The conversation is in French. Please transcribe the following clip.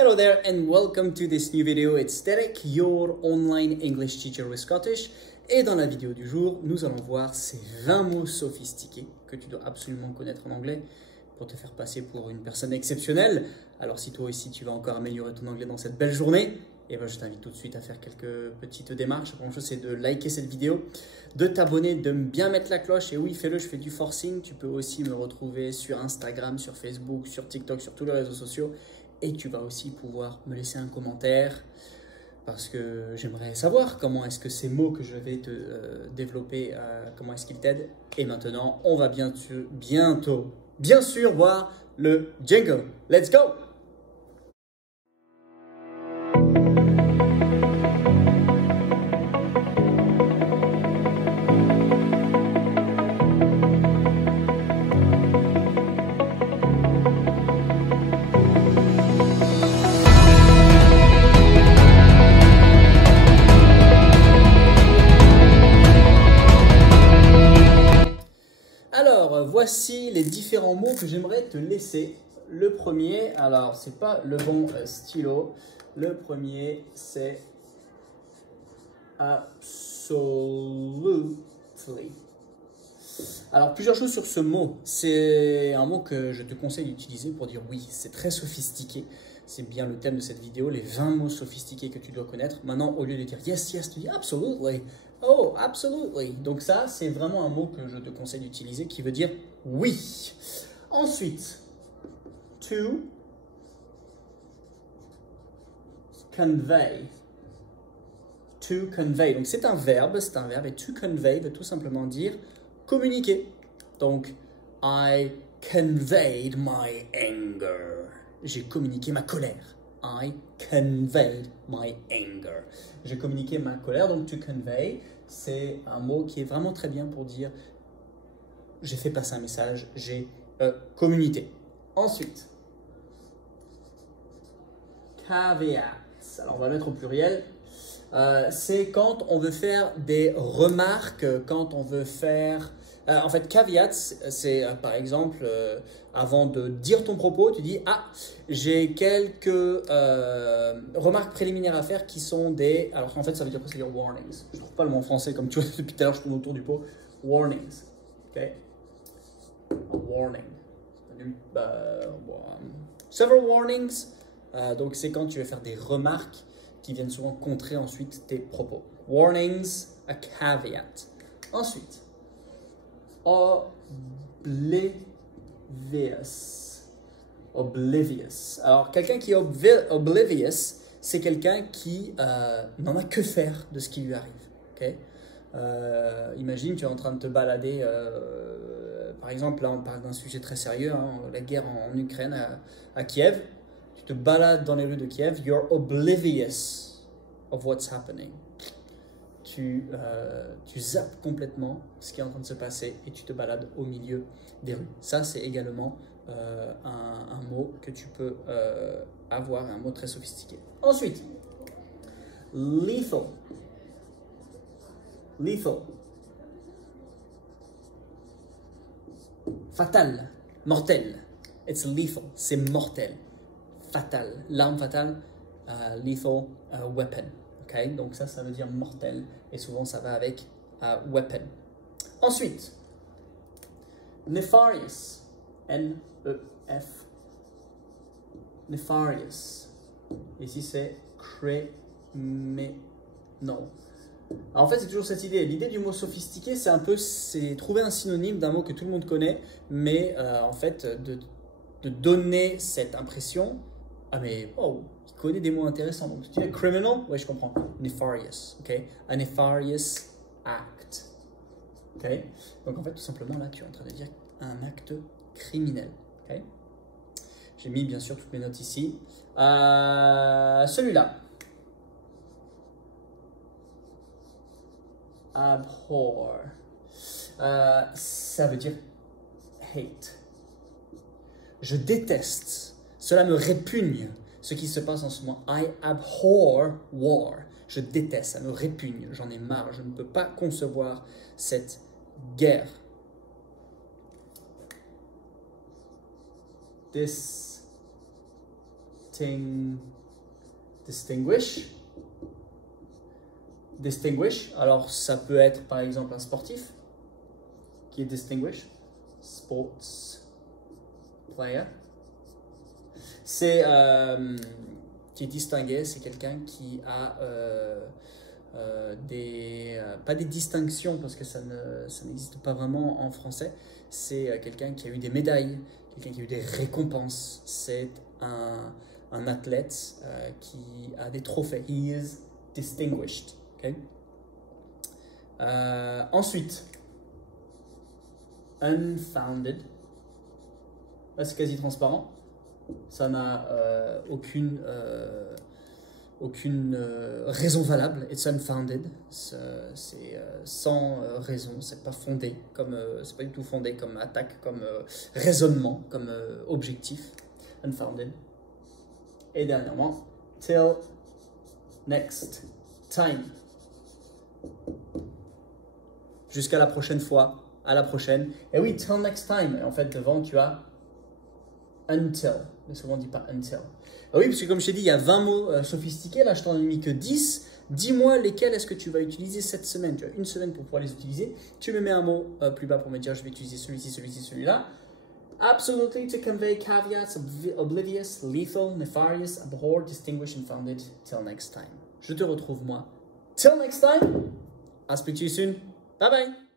Hello there and welcome to this new video. It's Derek, your online English teacher with Scottish. Et dans la vidéo du jour, nous allons voir ces 20 mots sophistiqués que tu dois absolument connaître en anglais pour te faire passer pour une personne exceptionnelle. Alors si toi aussi tu vas encore améliorer ton anglais dans cette belle journée, et ben je t'invite tout de suite à faire quelques petites démarches. La première chose, c'est de liker cette vidéo, de t'abonner, de bien mettre la cloche. Et oui, fais-le, je fais du forcing. Tu peux aussi me retrouver sur Instagram, sur Facebook, sur TikTok, sur tous les réseaux sociaux. Et tu vas aussi pouvoir me laisser un commentaire parce que j'aimerais savoir comment est-ce que ces mots que je vais te développer, comment est-ce qu'ils t'aident. Et maintenant, on va bientôt, bien sûr, voir le jingle. Let's go! Alors, voici les différents mots que j'aimerais te laisser. Le premier, alors c'est pas le bon stylo. Le premier, c'est absolutely. Alors, plusieurs choses sur ce mot. C'est un mot que je te conseille d'utiliser pour dire oui. C'est très sophistiqué. C'est bien le thème de cette vidéo, les 20 mots sophistiqués que tu dois connaître. Maintenant, au lieu de dire yes, yes, tu dis absolutely. Oh, absolutely. Donc ça, c'est vraiment un mot que je te conseille d'utiliser qui veut dire oui. Ensuite, to convey. To convey. Donc c'est un verbe. Et to convey veut tout simplement dire communiquer. Donc, I conveyed my anger. J'ai communiqué ma colère. I conveyed my anger. J'ai communiqué ma colère, donc to convey, c'est un mot qui est vraiment très bien pour dire j'ai fait passer un message, j'ai communiqué. Ensuite, caveats. Alors on va mettre au pluriel. C'est quand on veut faire des remarques, quand on veut faire... en fait, caveats, c'est par exemple, avant de dire ton propos, tu dis « Ah, j'ai quelques remarques préliminaires à faire qui sont des... » Alors en fait, ça veut dire quoi? Ça veut dire warnings. Je ne trouve pas le mot en français, comme tu vois depuis tout à l'heure, je tourne autour du pot. Warnings. Ok? A warning. Several warnings. Donc c'est quand tu veux faire des remarques qui viennent souvent contrer ensuite tes propos. Warnings, a caveat. Ensuite, oblivious. Alors, quelqu'un qui est oblivious, c'est quelqu'un qui n'en a que faire de ce qui lui arrive. Okay? Imagine, tu es en train de te balader, par exemple, là on parle d'un sujet très sérieux, hein, la guerre en Ukraine, à Kiev. Tu te balades dans les rues de Kiev, you're oblivious of what's happening. Tu zappes complètement ce qui est en train de se passer et tu te balades au milieu des rues. Ça, c'est également un mot que tu peux avoir, un mot très sophistiqué. Ensuite, lethal. Lethal. Fatal. Mortel. It's lethal. C'est mortel. Fatal. L'arme fatale. Lethal weapon. Okay? Donc ça veut dire mortel. Et souvent, ça va avec weapon. Ensuite, nefarious. N-E-F. Nefarious. Ici, c'est criminal. Alors, en fait, c'est toujours cette idée. L'idée du mot sophistiqué, c'est trouver un synonyme d'un mot que tout le monde connaît, mais en fait, de donner cette impression. Ah, mais oh, il connaît des mots intéressants. Donc, tu dis criminal? Oui, je comprends. Nefarious. Okay? A nefarious act. Okay? Donc, en fait, tout simplement, là, tu es en train de dire un acte criminel. Okay? J'ai mis, bien sûr, toutes mes notes ici. Celui-là. Abhor. Ça veut dire hate. Je déteste. Cela me répugne. Ce qui se passe en ce moment. I abhor war. Je déteste, ça me répugne. J'en ai marre. Je ne peux pas concevoir cette guerre. distinguish. Distinguish, alors ça peut être par exemple un sportif qui est distinguished, sports player. C'est qui est distingué, c'est quelqu'un qui a pas des distinctions parce que ça n'existe pas vraiment en français. C'est quelqu'un qui a eu des médailles, quelqu'un qui a eu des récompenses. C'est un athlète qui a des trophées. He is distinguished. Okay? Ensuite, unfounded. Là, c'est quasi transparent. Ça n'a aucune raison valable. It's unfounded. C'est sans raison. C'est pas fondé. C'est pas du tout fondé comme attaque, comme raisonnement, comme objectif. Unfounded. Et dernièrement, till next time. Jusqu'à la prochaine fois, à la prochaine. Et oui, till next time. Et en fait, devant, tu as until. Mais souvent, on ne dit pas until. Ah oui, parce que comme je t'ai dit, il y a 20 mots sophistiqués. Là, je t'en ai mis que 10. Dis-moi lesquels est-ce que tu vas utiliser cette semaine. Tu as une semaine pour pouvoir les utiliser. Tu me mets un mot plus bas pour me dire je vais utiliser celui-ci, celui-ci, celui-là. Absolutely to convey caveats, oblivious, lethal, nefarious, abhorred, distinguished, and founded. Till next time. Je te retrouve moi. Till next time. I'll speak to you soon. Bye bye.